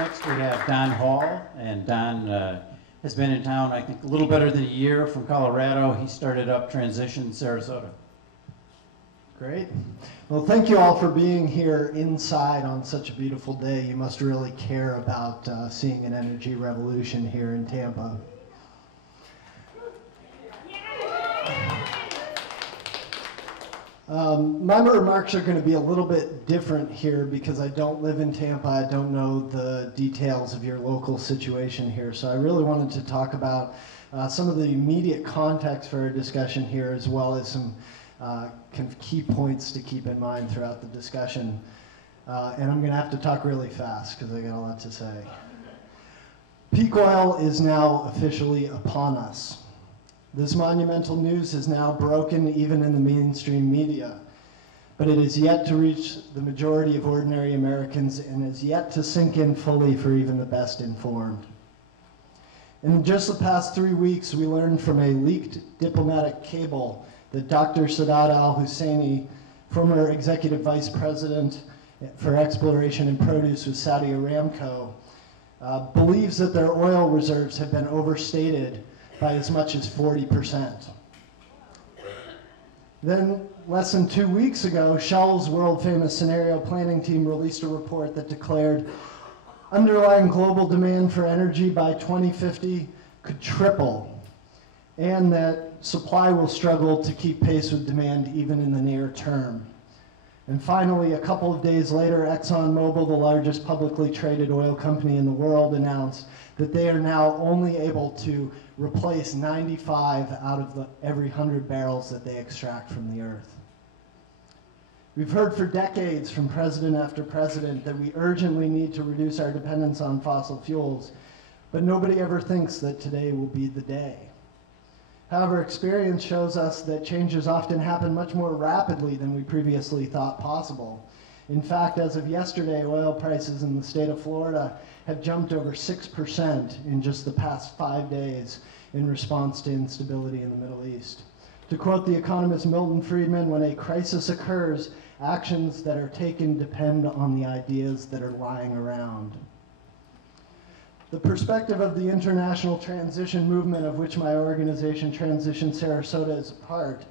Next we have Don Hall, and Don has been in town, I think, a little better than a year from Colorado. He started up Transition in Sarasota. Great. Well, thank you all for being here inside on such a beautiful day. You must really care about seeing an energy revolution here in Tampa. My remarks are going to be a little bit different here because I don't live in Tampa. I don't know the details of your local situation here. So I really wanted to talk about some of the immediate context for our discussion here, as well as some kind of key points to keep in mind throughout the discussion. And I'm going to have to talk really fast because I got a lot to say. Peak oil is now officially upon us. This monumental news is now broken even in the mainstream media, but it is yet to reach the majority of ordinary Americans and is yet to sink in fully for even the best informed. In just the past 3 weeks, we learned from a leaked diplomatic cable that Dr. Sadat al-Husseini, former executive vice president for exploration and produce with Saudi Aramco, believes that their oil reserves have been overstated by as much as 40%. Then, less than 2 weeks ago, Shell's world-famous scenario planning team released a report that declared underlying global demand for energy by 2050 could triple, and that supply will struggle to keep pace with demand even in the near term. And finally, a couple of days later, ExxonMobil, the largest publicly traded oil company in the world, announced that they are now only able to replace 95 out of every 100 barrels that they extract from the earth. We've heard for decades from president after president that we urgently need to reduce our dependence on fossil fuels, but nobody ever thinks that today will be the day. However, experience shows us that changes often happen much more rapidly than we previously thought possible. In fact, as of yesterday, oil prices in the state of Florida have jumped over 6% in just the past 5 days in response to instability in the Middle East. To quote the economist Milton Friedman, when a crisis occurs, actions that are taken depend on the ideas that are lying around. The perspective of the international transition movement, of which my organization Transition Sarasota is a part,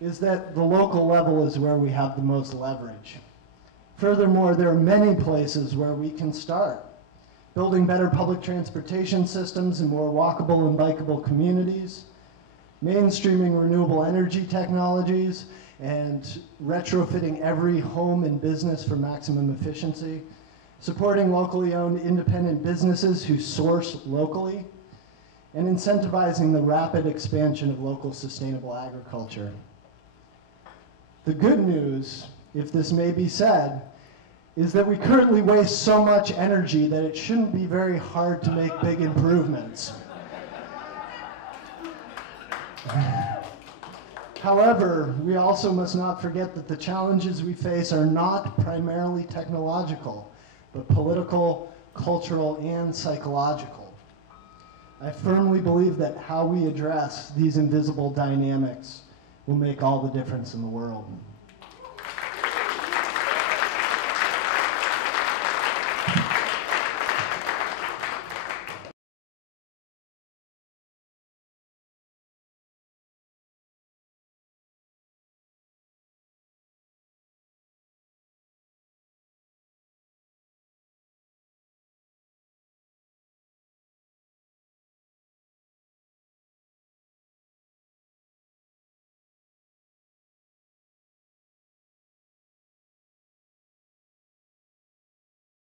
is that the local level is where we have the most leverage. Furthermore, there are many places where we can start. Building better public transportation systems and more walkable and bikeable communities, mainstreaming renewable energy technologies, and retrofitting every home and business for maximum efficiency, supporting locally owned independent businesses who source locally, and incentivizing the rapid expansion of local sustainable agriculture. The good news, if this may be said, is that we currently waste so much energy that it shouldn't be very hard to make big improvements. However, we also must not forget that the challenges we face are not primarily technological, but political, cultural, and psychological. I firmly believe that how we address these invisible dynamics will make all the difference in the world.